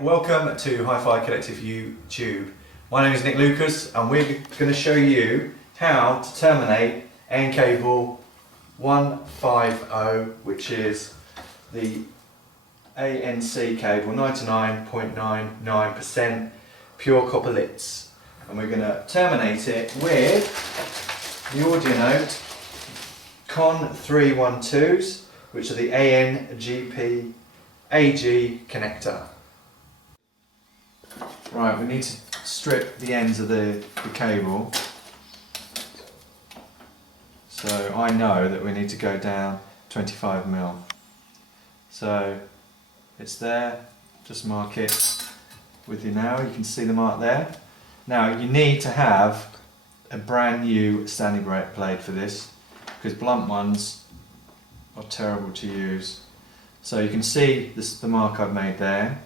welcome to Hi-Fi Collective YouTube. My name is Nick Lucas and we're going to show you how to terminate AN cable 150, which is the ANC cable, 99.99% pure copper Litz. And we're going to terminate it with the Audionote Con 312s, which are the AN-GP AG connector. Right, we need to strip the ends of the cable. So I know that we need to go down 25mm. So it's there, just mark it with your nail, you can see the mark there. Now you need to have a brand new standing blade for this, because blunt ones are terrible to use. So you can see the mark I've made there.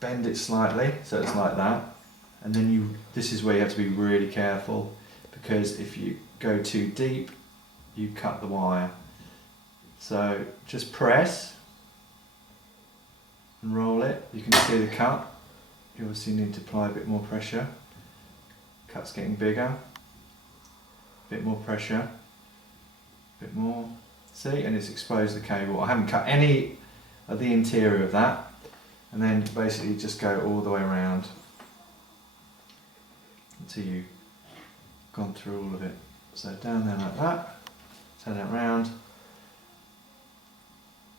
Bend it slightly so it's like that, and then this is where you have to be really careful, because if you go too deep you cut the wire. So just press and roll it. You can see the cut. You obviously need to apply a bit more pressure. Cut's getting bigger. A bit more pressure. A bit more. See, and it's exposed the cable. I haven't cut any of the interior of that. And then basically just go all the way around until you've gone through all of it. So down there like that, turn it round,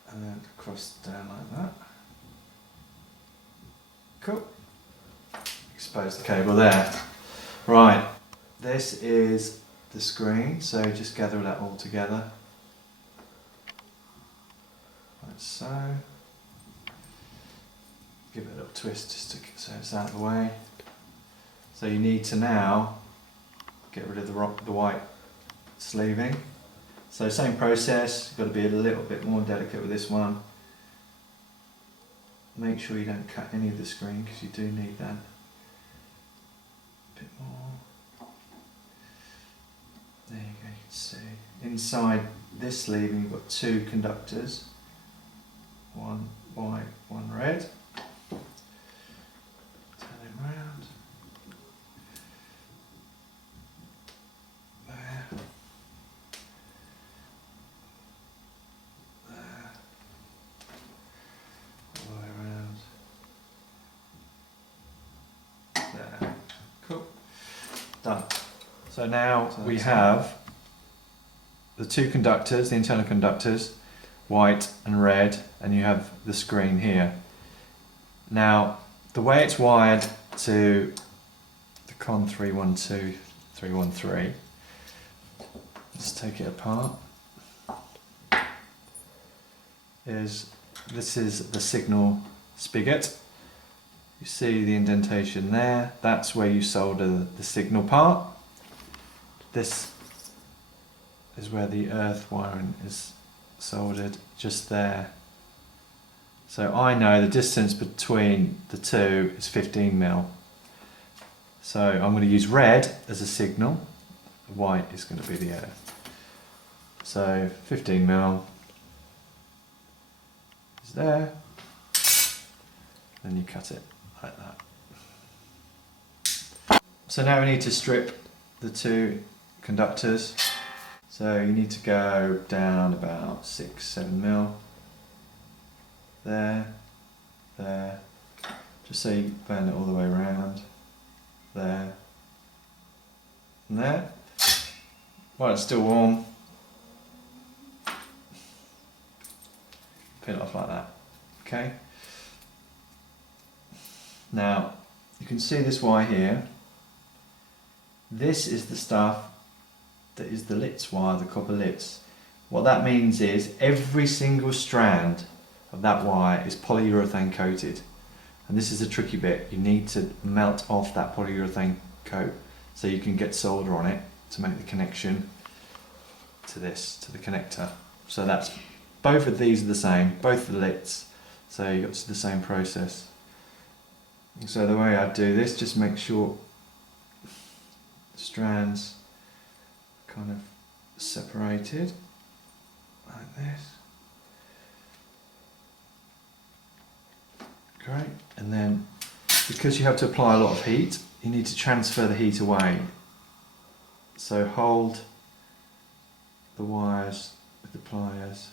and then across down like that. Cool. Expose the cable there. Right, this is the screen, so just gather that all together. Like so. Give it a little twist just so it's out of the way. So you need to now get rid of the white sleeving. So same process, you've got to be a little bit more delicate with this one. Make sure you don't cut any of the screen, because you do need that. A bit more. There you go, you can see. Inside this sleeving you've got two conductors. One white, one red. Around there, there, all the way around there. Cool. Done. So now we have the two conductors, the internal conductors, white and red, and you have the screen here. Now the way it's wired to the Con 312, 313, let's take it apart, this is the signal spigot. You see the indentation there, that's where you solder the signal part. This is where the earth wiring is soldered, just there. So I know the distance between the two is 15mm. So I'm going to use red as a signal, white is going to be the earth. So 15mm is there, then you cut it like that. So now we need to strip the two conductors. So you need to go down about 6-7mm. There, there, just so you bend it all the way around, there, and there. While it's still warm, pin it off like that, okay? Now, you can see this wire here. This is the stuff that is the Litz wire, the copper Litz. What that means is every single strand of that wire is polyurethane coated, and this is a tricky bit. You need to melt off that polyurethane coat so you can get solder on it to make the connection to this, to the connector. So that's, both of these are the same, both the Litz, so you've got the same process. So the way I do this, just make sure the strands kind of separated like this. Great. And then, because you have to apply a lot of heat, you need to transfer the heat away. So hold the wires with the pliers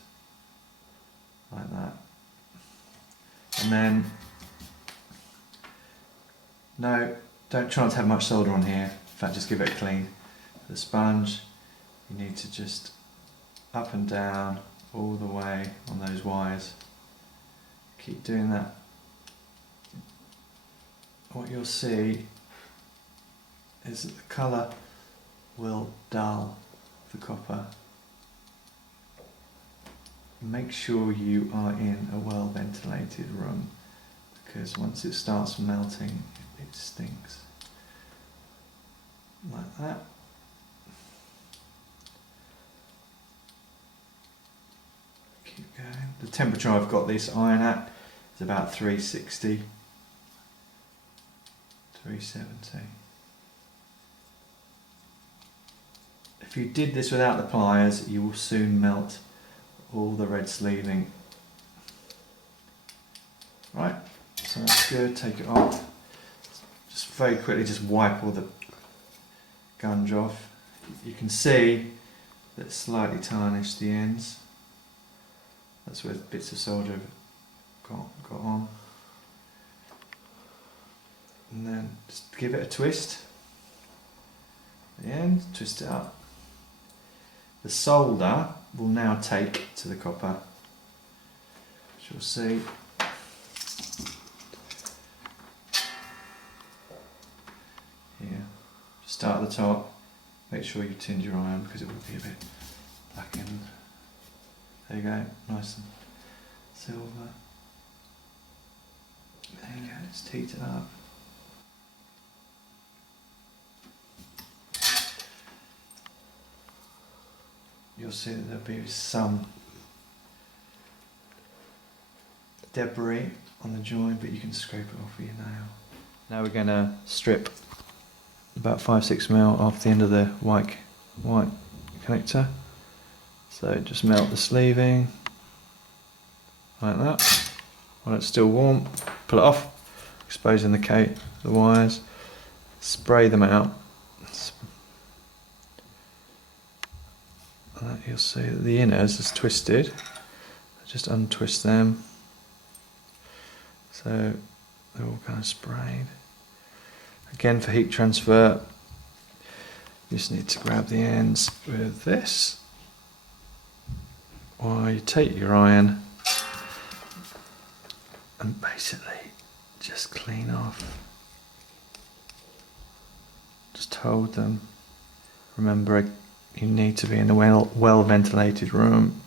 like that. And then, no, don't try not to have much solder on here. In fact, just give it a clean. The sponge, you need to just up and down all the way on those wires. Keep doing that. What you'll see is that the colour will dull the copper. Make sure you are in a well ventilated room, because once it starts melting it stinks. Like that. Keep going. The temperature I've got this iron at is about 360. 370. If you did this without the pliers, you will soon melt all the red sleeving. Right, so that's good, take it off. Just very quickly just wipe all the gunge off. You can see that it's slightly tarnished the ends. That's where bits of solder have got on. And then just give it a twist. At the end, twist it up. The solder will now take to the copper, which you'll see. Here, start at the top, make sure you tinned your iron because it will be a bit blackened. There you go, nice and silver. There you go, just heat it up. You'll see that there'll be some debris on the joint, but you can scrape it off with your nail. Now we're going to strip about 5-6mm off the end of the white connector. So just melt the sleeving like that. While it's still warm, pull it off, exposing the wires, spray them out. You'll see that the inners is twisted. Just untwist them. So they're all kind of sprayed. Again, for heat transfer, you just need to grab the ends with this, or you take your iron and basically just clean off. Just hold them. Remember, you need to be in a well ventilated room.